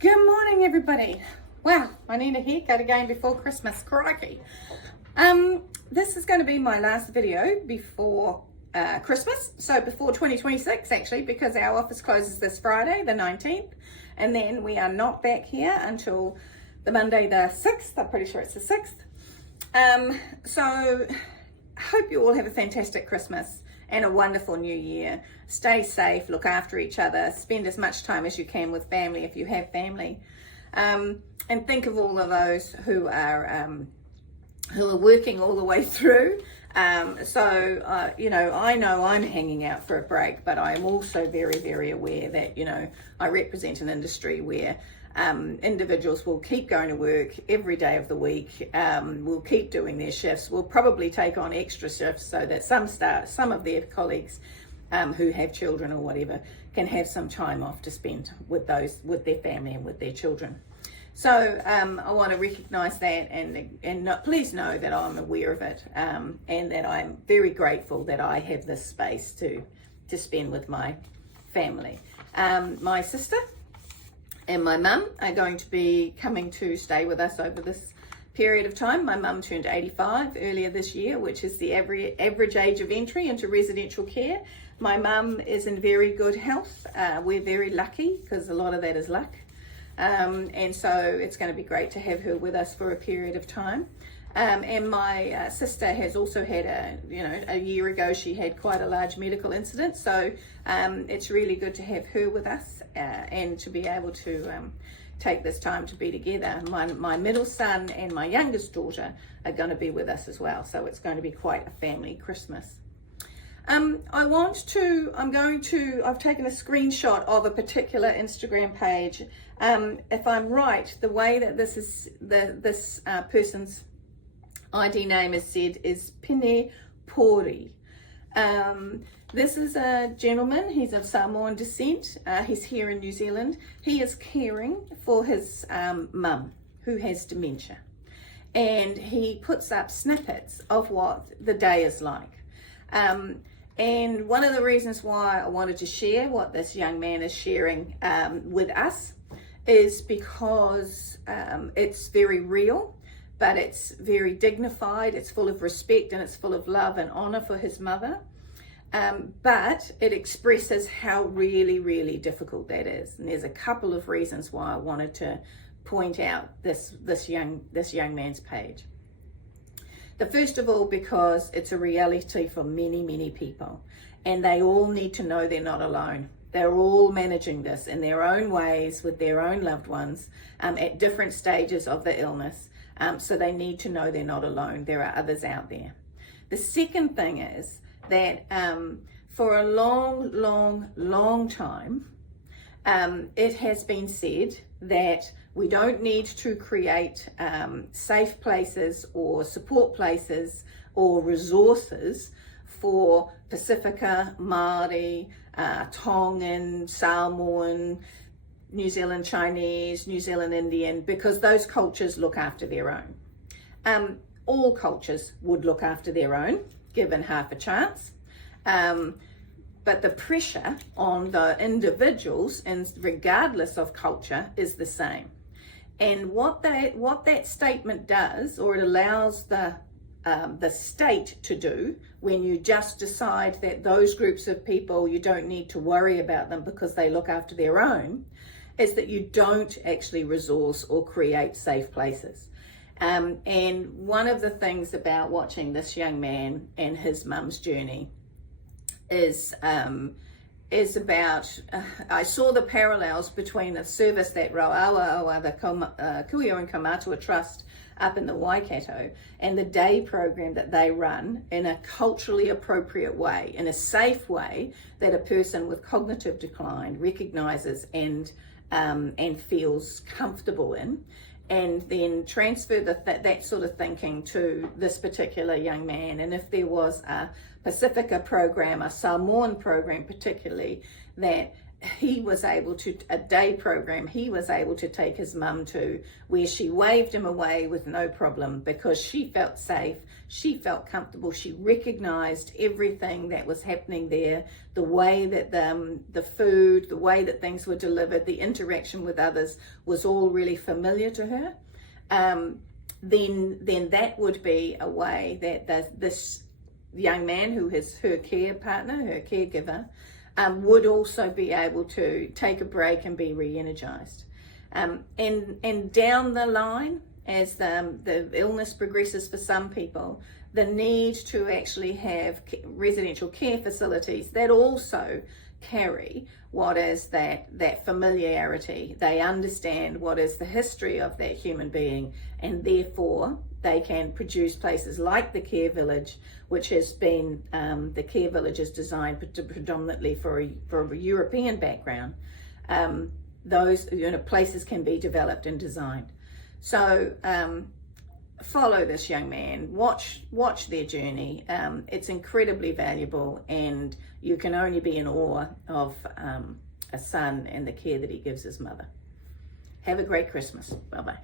Good morning, everybody. Wow, I need a haircut again before Christmas. Crikey. This is going to be my last video before Christmas. So before 2026, actually, because our office closes this Friday, the 19th. And then we are not back here until the Monday, the 6th. I'm pretty sure it's the 6th. So I hope you all have a fantastic Christmas and a wonderful new year. Stay safe, look after each other, spend as much time as you can with family if you have family. And think of all of those who are working all the way through. You know I'm hanging out for a break, but I'm also very, very aware that, I represent an industry where individuals will keep going to work every day of the week, will keep doing their shifts, will probably take on extra shifts so that some of their colleagues who have children or whatever can have some time off to spend with their family and with their children. So I want to recognise that and please know that I'm aware of it, and that I'm very grateful that I have this space to spend with my family. My sister and my mum are going to be coming to stay with us over this period of time. My mum turned 85 earlier this year, which is the average age of entry into residential care. My mum is in very good health. We're very lucky because a lot of that is luck. And so it's going to be great to have her with us for a period of time. And my sister has also had a year ago, she had quite a large medical incident. So it's really good to have her with us and to be able to take this time to be together. My middle son and my youngest daughter are going to be with us as well. So it's going to be quite a family Christmas. I've taken a screenshot of a particular Instagram page. If I'm right, the way that this person's ID name is said is Pine Pori. This is a gentleman, he's of Samoan descent, he's here in New Zealand. He is caring for his mum who has dementia. And he puts up snippets of what the day is like. And one of the reasons why I wanted to share what this young man is sharing with us is because it's very real, but it's very dignified, it's full of respect, and it's full of love and honor for his mother. But it expresses how really, really difficult that is. And there's a couple of reasons why I wanted to point out this young man's page. The first of all, because it's a reality for many, many people, and they all need to know they're not alone. They're all managing this in their own ways with their own loved ones at different stages of the illness. So they need to know they're not alone. There are others out there. The second thing is that for a long, long, long time, it has been said that we don't need to create safe places or support places or resources for Pacifica, Māori, Tongan, Samoan, New Zealand Chinese, New Zealand Indian, because those cultures look after their own. All cultures would look after their own, given half a chance. But the pressure on the individuals, and regardless of culture, is the same. And what that statement does, or it allows the state to do, when you just decide that those groups of people, you don't need to worry about them because they look after their own, is that you don't actually resource or create safe places. And one of the things about watching this young man and his mum's journey is about, I saw the parallels between the service that Rauawa, the Kuio and Kamatua Trust up in the Waikato, and the day program that they run in a culturally appropriate way, in a safe way that a person with cognitive decline recognizes and feels comfortable in, and then transfer that sort of thinking to this particular young man. And if there was a Pacifica program, a Samoan program particularly, that he was able to, a day program, he was able to take his mum to, where she waved him away with no problem because she felt safe, she felt comfortable, she recognized everything that was happening there, the way that the food, the way that things were delivered, the interaction with others was all really familiar to her. Then that would be a way that this young man, who is her care partner, her caregiver, would also be able to take a break and be re-energized. And down the line, as the illness progresses for some people, the need to actually have residential care facilities that also carry what is that familiarity. They understand what is the history of that human being, and therefore they can produce places like the care village, which has been, the care village is designed predominantly for a European background. Those places can be developed and designed. So follow this young man, watch their journey. It's incredibly valuable, and you can only be in awe of a son and the care that he gives his mother. Have a great Christmas. Bye-bye.